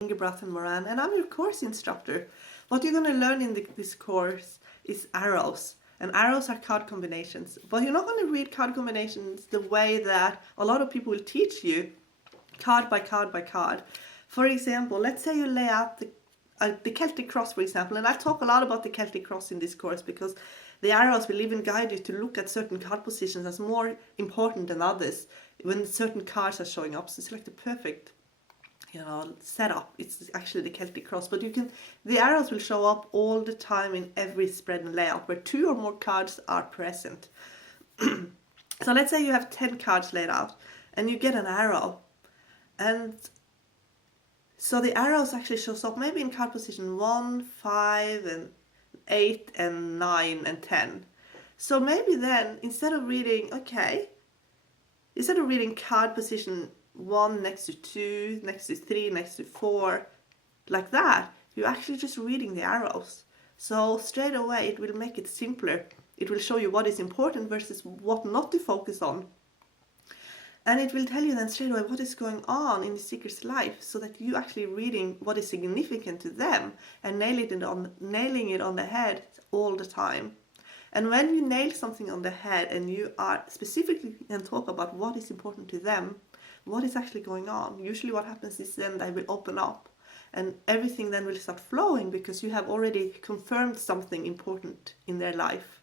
Ingebracht and Moran, and I'm your course instructor. What you're going to learn in this course is arrows, and arrows are card combinations. But you're not going to read card combinations the way that a lot of people will teach you, card by card by card. For example, let's say you lay out the Celtic cross, for example, and I talk a lot about the Celtic cross in this course because the arrows will even guide you to look at certain card positions as more important than others when certain cards are showing up. So it's like the perfect setup. It's actually the Celtic cross, but the arrows will show up all the time in every spread and layout where 2 or more cards are present. So let's say you have 10 cards laid out and you get an arrow, and so the arrows actually shows up maybe in card position 1, 5 and 8 and 9 and 10. So maybe then instead of reading card position 1 next to 2, next to 3, next to 4, like that, you're actually just reading the arrows. So straight away it will make it simpler. It will show you what is important versus what not to focus on. And it will tell you then straight away what is going on in the seeker's life, so that you actually reading what is significant to them and nailing it on the head all the time. And when you nail something on the head and you are specifically and talk about what is important to them, what is actually going on, usually what happens is then they will open up and everything then will start flowing because you have already confirmed something important in their life.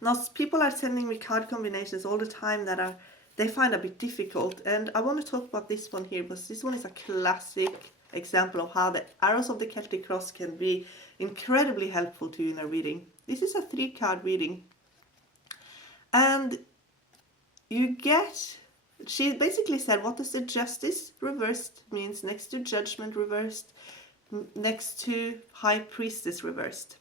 Now people are sending me card combinations all the time that they find a bit difficult, and I want to talk about this one here because this one is a classic example of how the arrows of the Celtic cross can be incredibly helpful to you in a reading. This is a 3-card reading, and she basically said, what does the Justice reversed means next to Judgment reversed, next to High Priestess reversed.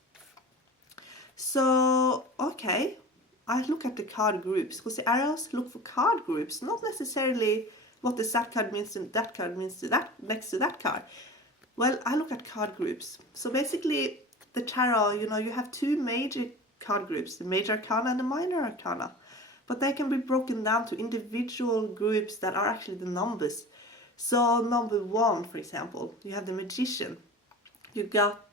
So, okay, I look at the card groups because the arrows look for card groups, not necessarily what the that card means and that card means to that next to that card. Well, I look at card groups. So basically, the tarot, you have 2 major card groups, the Major Arcana and the Minor Arcana. But they can be broken down to individual groups that are actually the numbers. So number 1, for example, you have the Magician, you got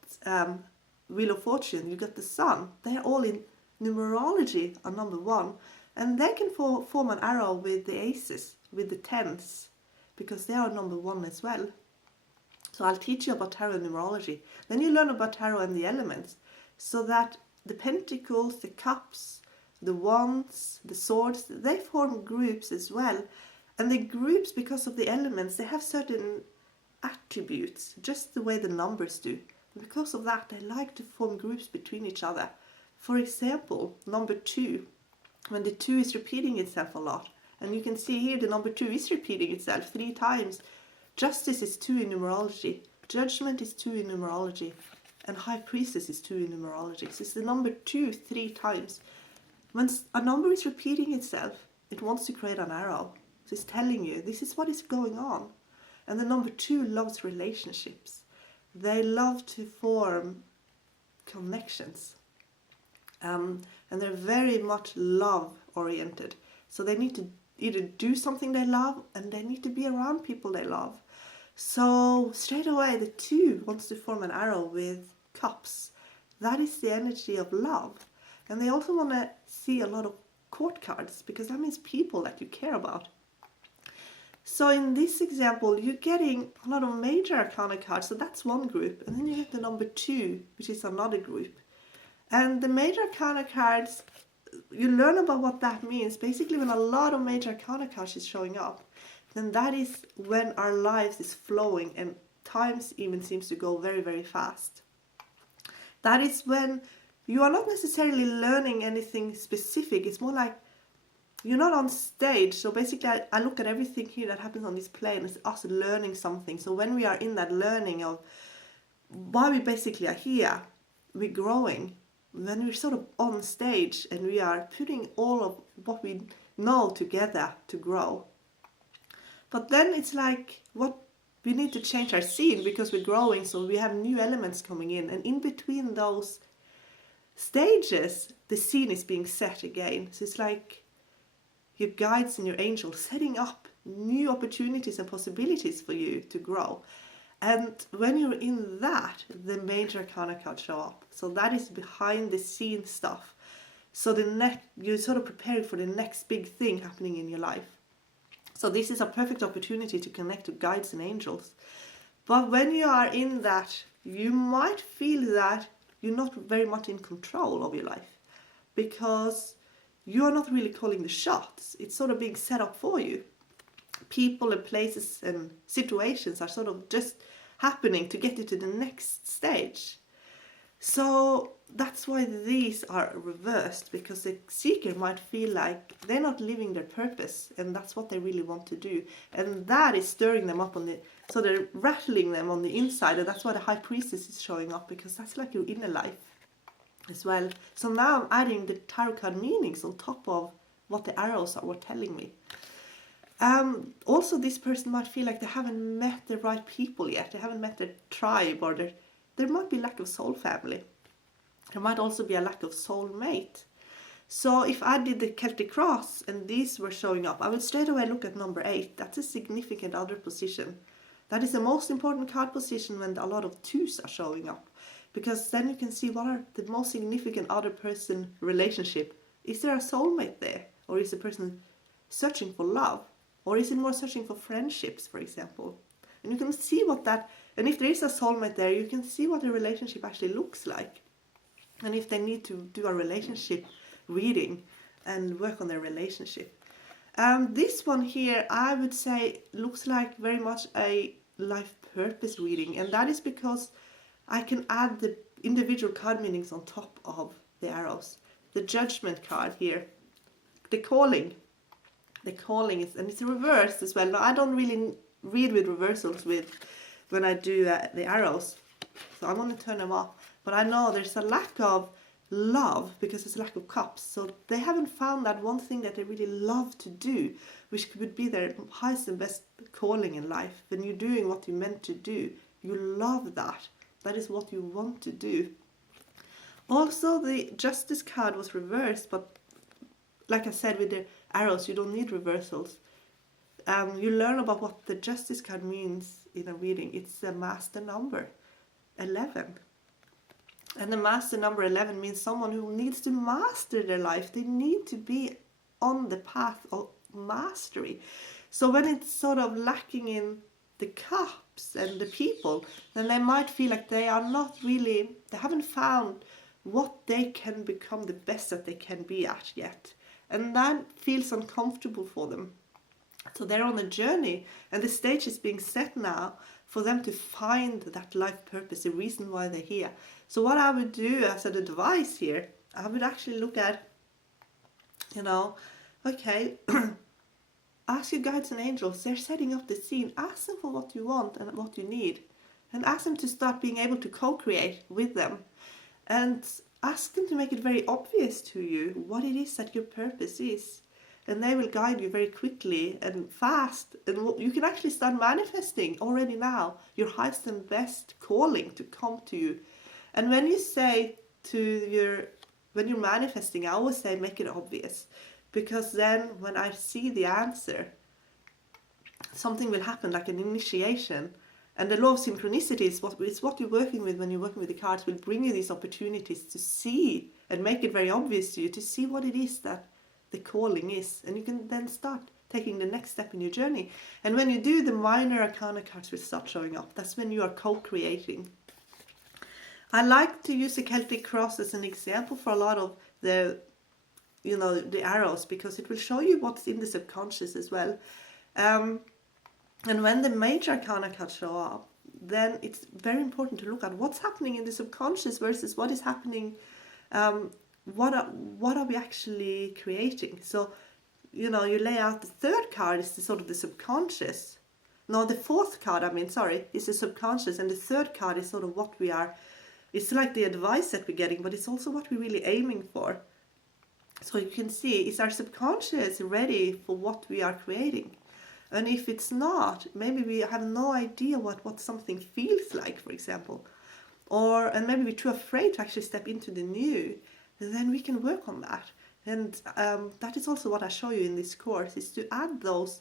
Wheel of Fortune, you got the Sun. They're all in numerology on number 1, and they can form an arrow with the aces, with the 10s, because they are number 1 as well. So I'll teach you about tarot numerology. Then you learn about tarot and the elements, so that the pentacles, the cups, the wands, the swords, they form groups as well. And the groups, because of the elements, they have certain attributes, just the way the numbers do. And because of that, they like to form groups between each other. For example, number 2, when the 2 is repeating itself a lot. And you can see here the number 2 is repeating itself 3 times. Justice is 2 in numerology. Judgment is 2 in numerology. And High Priestess is 2 in numerology. So it's the number 2 3 times. When a number is repeating itself, it wants to create an arrow. So it's telling you this is what is going on. And the number 2 loves relationships. They love to form connections. And they're very much love oriented. So they need to either do something they love, and they need to be around people they love. So straight away the 2 wants to form an arrow with cups. That is the energy of love. And they also want to see a lot of court cards, because that means people that you care about. So in this example, you're getting a lot of Major Arcana cards, so that's one group. And then you have the number 2, which is another group. And the Major Arcana cards, you learn about what that means. Basically, when a lot of Major Arcana cards is showing up, then that is when our lives is flowing and times even seems to go very, very fast. That is when you are not necessarily learning anything specific. It's more like you're not on stage. So basically, I look at everything here that happens on this plane as us learning something. So when we are in that learning of why we basically are here, we're growing. When we're sort of on stage and we are putting all of what we know together to grow. But then it's like we need to change our scene because we're growing, so we have new elements coming in. And in between those stages, the scene is being set again. So it's like your guides and your angels setting up new opportunities and possibilities for you to grow. And when you're in that, the major arcana cards show up. So that is behind the scene stuff. So you're sort of preparing for the next big thing happening in your life. So this is a perfect opportunity to connect to guides and angels. But when you are in that, you might feel that you're not very much in control of your life, because you are not really calling the shots. It's sort of being set up for you. People and places and situations are sort of just happening to get you to the next stage. So that's why these are reversed, because the seeker might feel like they're not living their purpose, and that's what they really want to do. And that is stirring them up so they're rattling them on the inside, and that's why the high priestess is showing up, because that's like your inner life as well. So now I'm adding the tarot card meanings on top of what the arrows were telling me. Also, this person might feel like they haven't met the right people yet. They haven't met their tribe, or there might be lack of soul family. There might also be a lack of soul mate. So if I did the Celtic cross and these were showing up, I would straight away look at number 8. That's a significant other position. That is the most important card position when a lot of 2s are showing up. Because then you can see what are the most significant other person relationship. Is there a soulmate there? Or is the person searching for love? Or is it more searching for friendships, for example? And you can see and if there is a soulmate there, you can see what the relationship actually looks like. And if they need to do a relationship reading and work on their relationship. This one here, I would say, looks like very much a life purpose reading. And that is because I can add the individual card meanings on top of the arrows. The Judgment card here, the calling. The calling is, and it's reversed as well. Now, I don't really read with reversals when I do the arrows, so I'm going to turn them off. But I know there's a lack of love because there's a lack of cups. So they haven't found that one thing that they really love to do, which would be their highest and best calling in life. When you're doing what you're meant to do, you love that. That is what you want to do. Also, the Justice card was reversed, but like I said, with the arrows, you don't need reversals. You learn about what the Justice card means in a reading. It's the master number, 11. And the master number 11 means someone who needs to master their life. They need to be on the path of mastery. So when it's sort of lacking in the cups and the people, then they might feel like they haven't found what they can become the best that they can be at yet. And that feels uncomfortable for them. So they're on a journey, and the stage is being set now for them to find that life purpose, the reason why they're here. So what I would do as an advice here, I would actually look at, okay, ask your guides and angels. They're setting up the scene. Ask them for what you want and what you need, and ask them to start being able to co-create with them, and ask them to make it very obvious to you what it is that your purpose is. And they will guide you very quickly and fast. And you can actually start manifesting already now your highest and best calling to come to you. And when you say when you're manifesting, I always say make it obvious. Because then when I see the answer, something will happen like an initiation. And the law of synchronicity is what you're working with when you're working with the cards, will bring you these opportunities to see and make it very obvious to you, to see what it is that the calling is. And you can then start taking the next step in your journey. And when you do, the minor arcana cards will start showing up. That's when you are co-creating. I like to use the Celtic cross as an example for a lot of the arrows, because it will show you what's in the subconscious as well. And when the major arcana cards show up, then it's very important to look at what's happening in the subconscious versus what is happening. What are we actually creating? So, you lay out the third card is the subconscious. No, the fourth card, is the subconscious, and the third card is sort of what we are. It's like the advice that we're getting, but it's also what we're really aiming for. So you can see, is our subconscious ready for what we are creating? And if it's not, maybe we have no idea what something feels like, for example. And maybe we're too afraid to actually step into the new. Then we can work on that. And that is also what I show you in this course, is to add those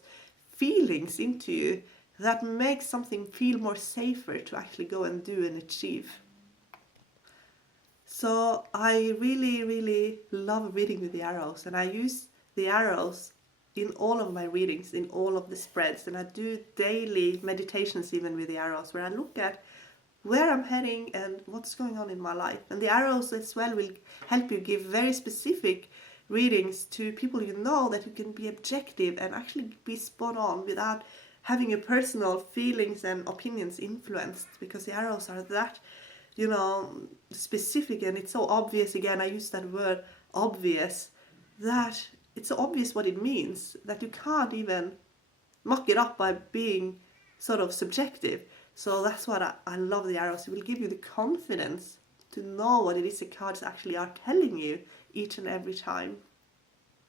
feelings into you that makes something feel more safer to actually go and do and achieve. So I really, really love reading with the arrows, and I use the arrows in all of my readings, in all of the spreads, and I do daily meditations even with the arrows, where I look at where I'm heading and what's going on in my life. And the arrows as well will help you give very specific readings to people you know, that you can be objective and actually be spot on without having your personal feelings and opinions influenced, because the arrows are that, specific, and it's so obvious. Again, I use that word obvious, that it's so obvious what it means that you can't even muck it up by being sort of subjective. So that's what I love the arrows. It will give you the confidence to know what it is the cards actually are telling you each and every time.